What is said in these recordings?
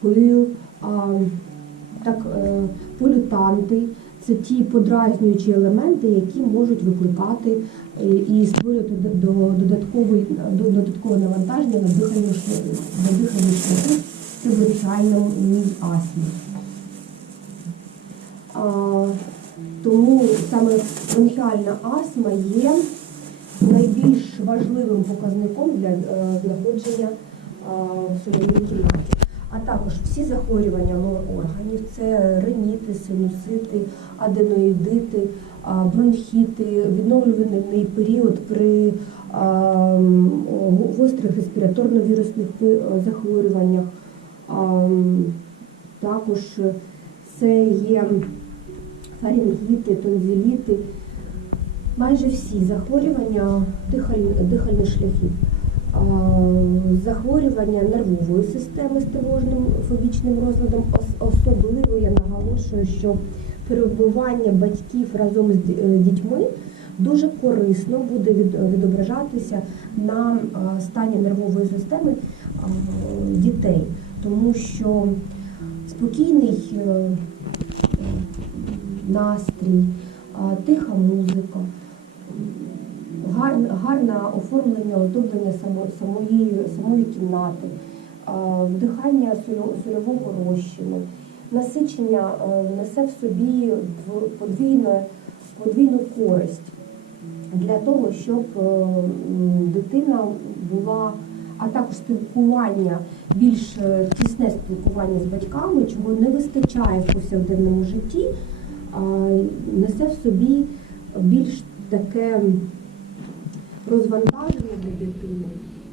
пил, так, е, полютанти. Це ті подразнюючі елементи, які можуть викликати е, і створювати додаткове навантаження на дихальні шляхи, при бронхіальній астмі. Тому саме бронхіальна астма є найбільш важливим показником для е, знаходження в сольовій кімнаті. А також всі захворювання органів це риніти, синусити, аденоїдити, бронхіти, відновлювальний період при гострих респіраторно-вірусних е, захворюваннях. Також це є фарингіти, тонзиліти, майже всі захворювання дихаль- дихальних шляхів. А, Захворювання нервової системи з тривожним фобічним розладом. Особливо я наголошую, що перебування батьків разом з е, дітьми дуже корисно буде відображатися на стані нервової системи дітей, тому що спокійний е, настрій, тиха музика, гарне, оформлення, оздоблення само- самої, самої кімнати, вдихання сольового розчину, насичення е, несе в собі подвійне, подвійну користь для того, щоб е, дитина була, а також спілкування, більш е, тісне спілкування з батьками, чого не вистачає в повсякденному житті, несе в собі більш таке розвантаження для дитини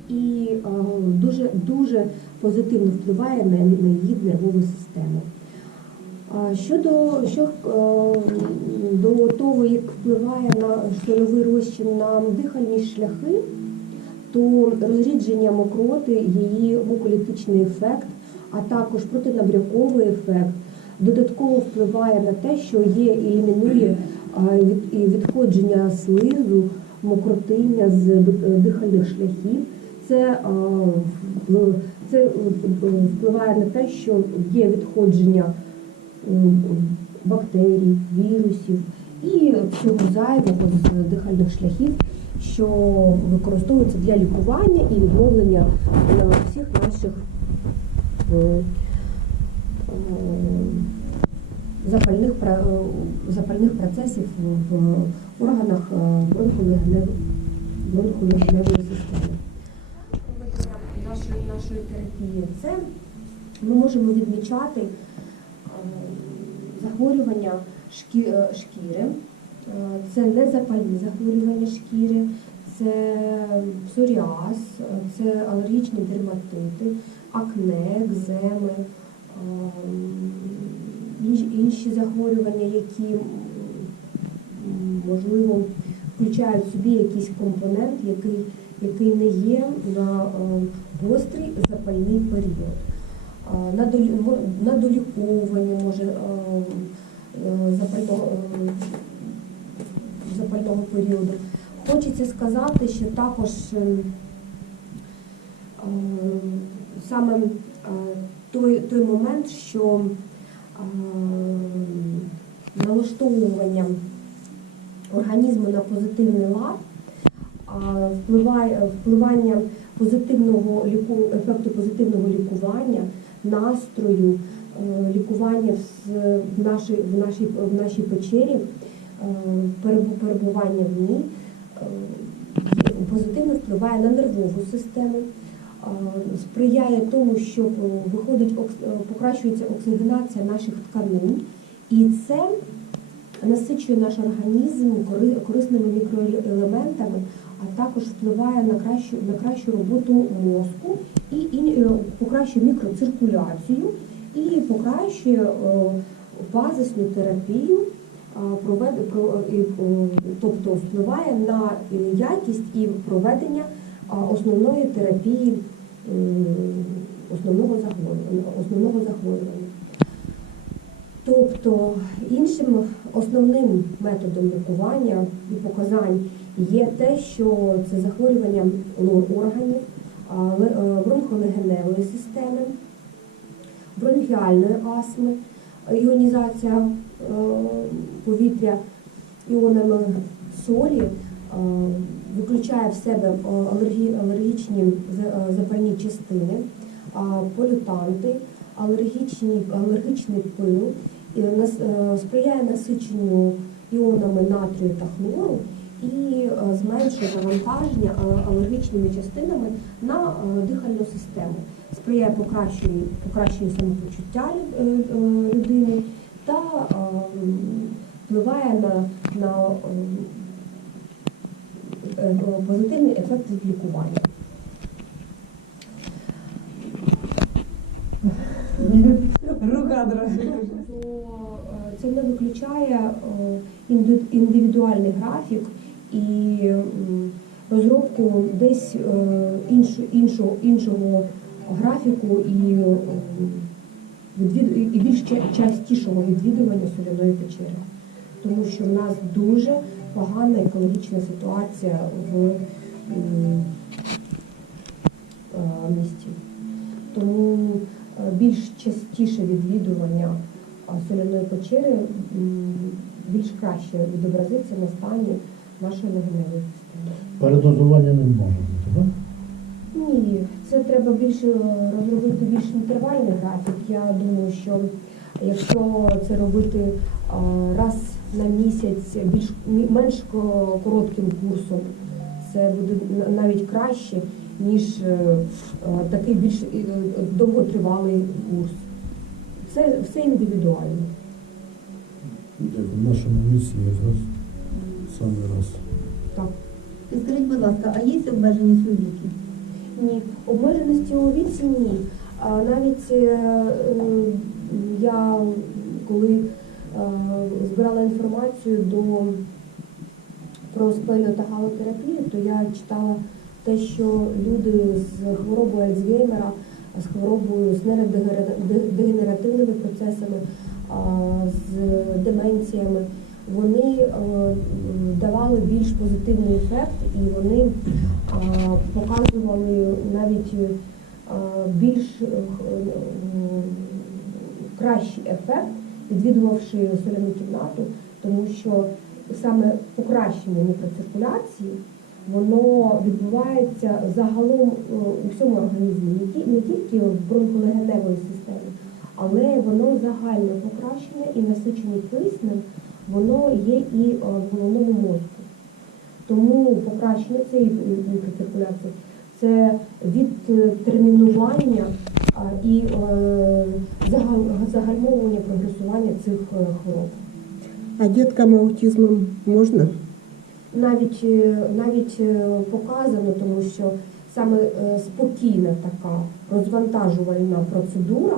і е, дуже, дуже позитивно впливає на, її нервову систему. Щодо що, е, до того, як впливає на сольовий розчин на дихальні шляхи, то розрідження мокроти, її муколітичний ефект, а також протинабряковий ефект додатково впливає на те, що є і елімінує від- відходження слизу, мокротиння з дихальних шляхів. Це, це е, впливає на те, що є відходження бактерій, вірусів і всього зайвого з дихальних шляхів, що використовується для лікування і відновлення е, всіх наших е, е, запальних, е, запальних процесів в органах е, бронхолегеневої системи. Нашої, нашої терапії це ми можемо відмічати е, захворювання шкі- шкіри, це незапальні захворювання шкіри, це псоріаз, це алергічні дерматити, акне, екземи, інші- захворювання, які можливо включають в собі якийсь компонент, який, який не є на е, гострий запальний період. А, На, долі- мо- на доліковування може е, е, запального, запального періоду. Хочеться сказати, що також саме той, той момент, що налаштовування організму на позитивний лад, впливання позитивного ефекту позитивного лікування, настрою, е, лікування в, нашій, в, нашій, в нашій печері, е, перебування в ній е, позитивно впливає на нервову систему, сприяє тому, що е, виходить е, покращується оксигенація наших тканин, і це насичує наш організм корисними мікроелементами, а також впливає на кращу, на кращу роботу мозку і, і е, покращує мікроциркуляцію і покращує е, базисну терапію, тобто впливає на е, якість і проведення основної терапії основного захворювання. Основного захворювання. Тобто іншим основним методом лікування і показань є те, що це захворювання лор- органів, ле- е, бронхолегеневої системи, бронхіальної астми, іонізація е, повітря іонами солі е, виключає в себе е, алергі- алергічні е, запальні частини, полютанти, алергічні, алергічний пил, е, сприяє насиченню іонами натрію та хлору і зменшує навантаження алергічними частинами на дихальну систему, сприяє покращенню, покращенню самопочуття лю- людини та впливає на, на е, е, позитивний ефект від лікування. Рука то е, це не виключає е, індивідуальний графік і розробку десь е, іншого, іншого графіку і, е, і більш частішого відвідування соляної печери. Тому що в нас дуже погана екологічна ситуація в е, місті. Тому е, більш частіше відвідування а, соляної печери більш краще відобразиться на стані нашої легеневої системи. Передозування не може бути, так? Ні, це треба більше е, розробити більш інтервальний графік. Я думаю, що якщо це робити раз на місяць більш менш коротким курсом, це буде навіть краще, ніж е, е, такий більш е, довготривалий курс. Це все індивідуально. В нашому місці якраз саме раз. Так. Скажіть, будь ласка, а є обмеженість у віки? Ні, обмеженості у віці ні. Навіть е, е, я коли е, збирала інформацію до про спельну та галотерапію, то я читала те, що люди з хворобою Альцгеймера, з хворобою з нейродегенеративними процесами, з деменціями, вони давали більш позитивний ефект і вони показували навіть більш е, х- е, кращий ефект, відвідувавши соляну кімнату, тому що саме покращення мікроциркуляції воно відбувається загалом е, у всьому організмі, не тільки в бронхолегеневої системі, але воно загальне покращення і насичення киснем, воно є і в головному мозку. Тому покращення цієї мікроциркуляції це відтермінування і е, загальмовування прогресування цих е, хвороб. А діткам аутизмом можна? Навіть е, навіть показано, тому що саме спокійна така розвантажувальна процедура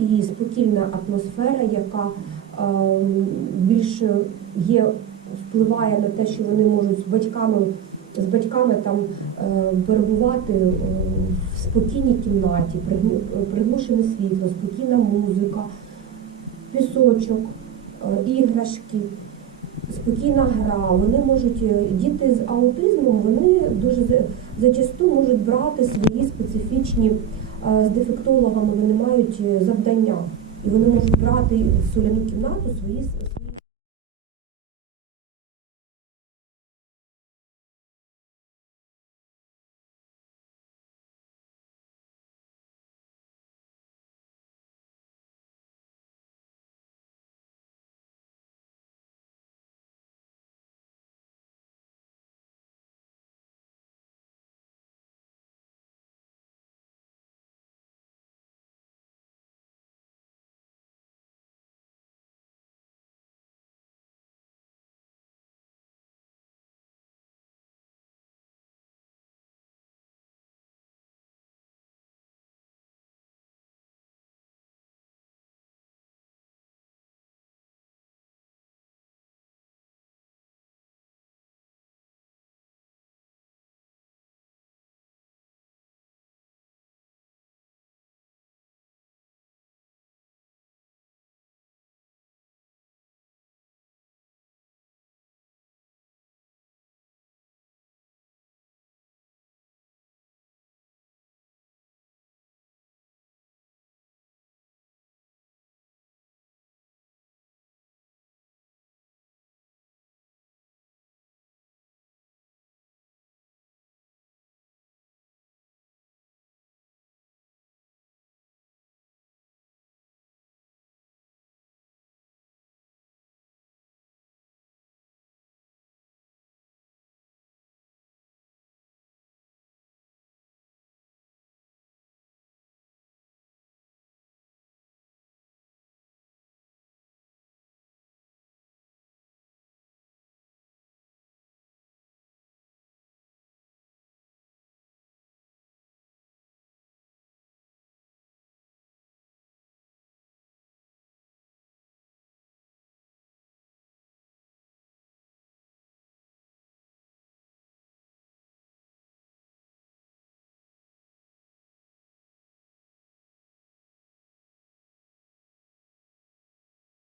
і спокійна атмосфера, яка більше є, впливає на те, що вони можуть з батьками з батьками там е, перебувати е, в спокійній кімнаті, приглушене світло, спокійна музика, пісочок, е, іграшки спокійна гра. Вони можуть діти з аутизмом, вони дуже зачасту можуть брати свої специфічні з дефектологами. Вони мають завдання, і вони можуть брати в соляну кімнату свої